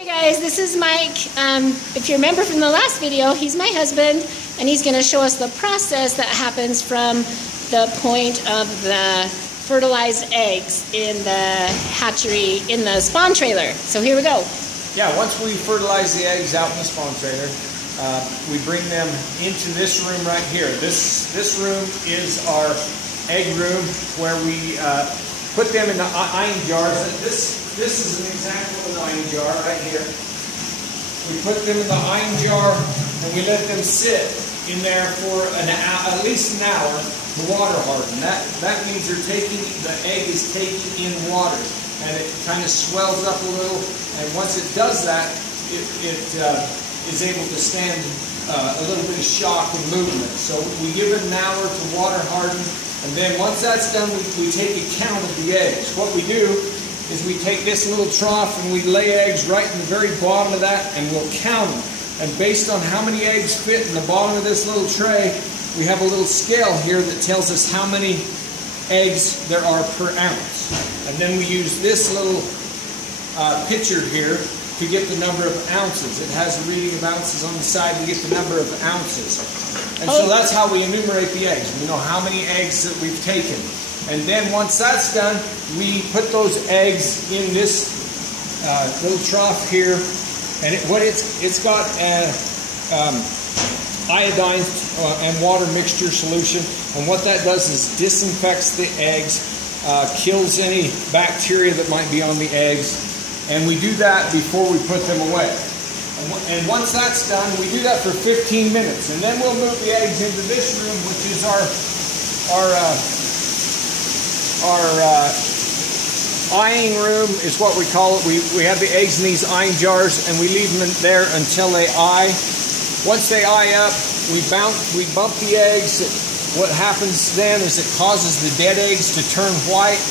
Hey guys, this is Mike. If you remember from the last video, he's my husband, and he's going to show us the process that happens from the point of the fertilized eggs in the hatchery, in the spawn trailer. So here we go. Yeah, once we fertilize the eggs out in the spawn trailer, we bring them into this room right here. This room is our egg room where we put them in the iron jars. This is an example of an iron jar right here. We put them in the iron jar and we let them sit in there for at least an hour to water harden. That means the egg is taking in water, and it kind of swells up a little. And once it does that, it is able to stand a little bit of shock and movement. So we give it an hour to water harden, and then once that's done, we take a count of the eggs. What we do is we take this little trough and we lay eggs right in the very bottom of that, and we'll count them. And based on how many eggs fit in the bottom of this little tray, we have a little scale here that tells us how many eggs there are per ounce. And then we use this little pitcher here to get the number of ounces. It has a reading of ounces on the side. We get the number of ounces. And so that's how we enumerate the eggs. We know how many eggs that we've taken. And then once that's done, we put those eggs in this little trough here, and it's got iodine and water mixture solution. And what that does is disinfects the eggs, kills any bacteria that might be on the eggs, and we do that before we put them away. And once that's done, we do that for 15 minutes, and then we'll move the eggs into this room, which is our eyeing room is what we call it. We have the eggs in these eyeing jars, and we leave them there until they eye. Once they eye up, we bump the eggs. What happens then is it causes the dead eggs to turn white,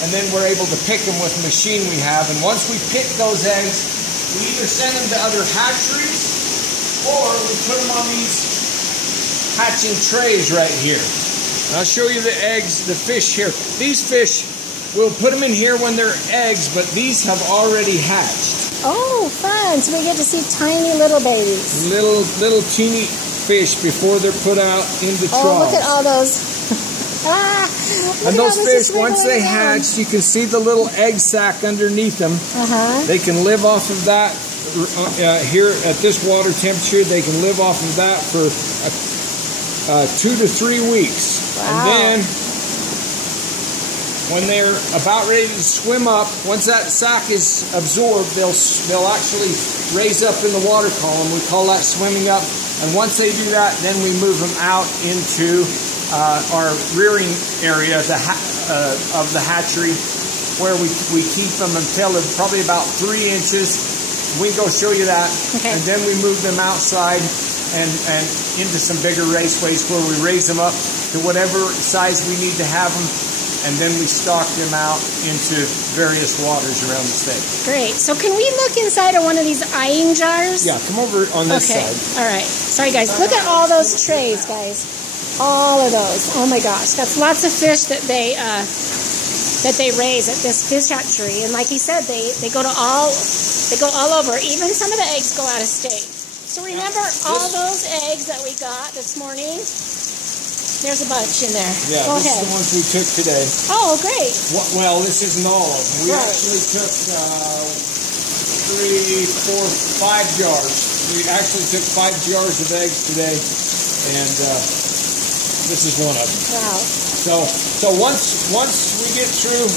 and then we're able to pick them with a machine we have. And once we pick those eggs, we either send them to other hatcheries, or we put them on these hatching trays right here. And I'll show you the eggs, the fish here. These fish, we'll put them in here when they're eggs, but these have already hatched. Oh, fun. So we get to see tiny little babies. Little teeny fish before they're put out in the troughs. Oh, look at all those. And those fish, once they hatch, you can see the little egg sac underneath them. They can live off of that here at this water temperature. They can live off of that for 2 to 3 weeks. Wow. And then when they're about ready to swim up, once that sac is absorbed, they'll actually raise up in the water column. We call that swimming up. And once they do that, then we move them out into our rearing area of the hatchery, where we keep them until they're probably about 3 inches. We can go show you that. Okay. And then we move them outside and into some bigger raceways where we raise them up to whatever size we need to have them. And then we stock them out into various waters around the state. Great. So can we look inside of one of these eyeing jars? Yeah, come over on this side. All right. Sorry, guys. Look at all those trays, guys. All of those. Oh, my gosh. That's lots of fish that they raise at this fish hatchery. And like he said, they go all over. Even some of the eggs go out of state. So remember all those eggs that we got this morning? There's a bunch in there. Yeah, Go this ahead. is the ones we took today. Oh, great. Well, this isn't all of them. We actually took 3, 4, 5 jars. We actually took 5 jars of eggs today, and this is one of them. Wow. So once we get through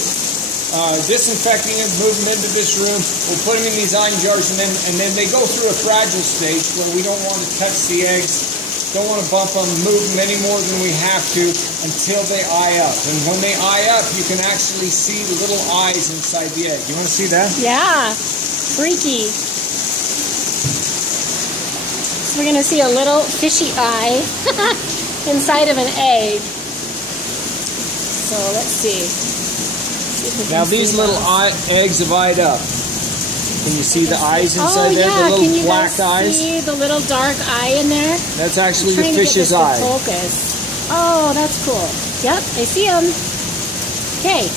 disinfecting and move them into this room, we'll put them in these iron jars, and then they go through a fragile stage where we don't want to touch the eggs. Don't want to bump them, move them any more than we have to until they eye up. And when they eye up, you can actually see the little eyes inside the egg. You want to see that? Yeah. Freaky. So we're going to see a little fishy eye inside of an egg. So let's see. Now these little eggs have eyed up. Can you see the eyes inside there? Yeah. The little black eyes? Can you see the little dark eye in there? That's actually the fish's eye. Focus. Oh, that's cool. Yep, I see them. Okay.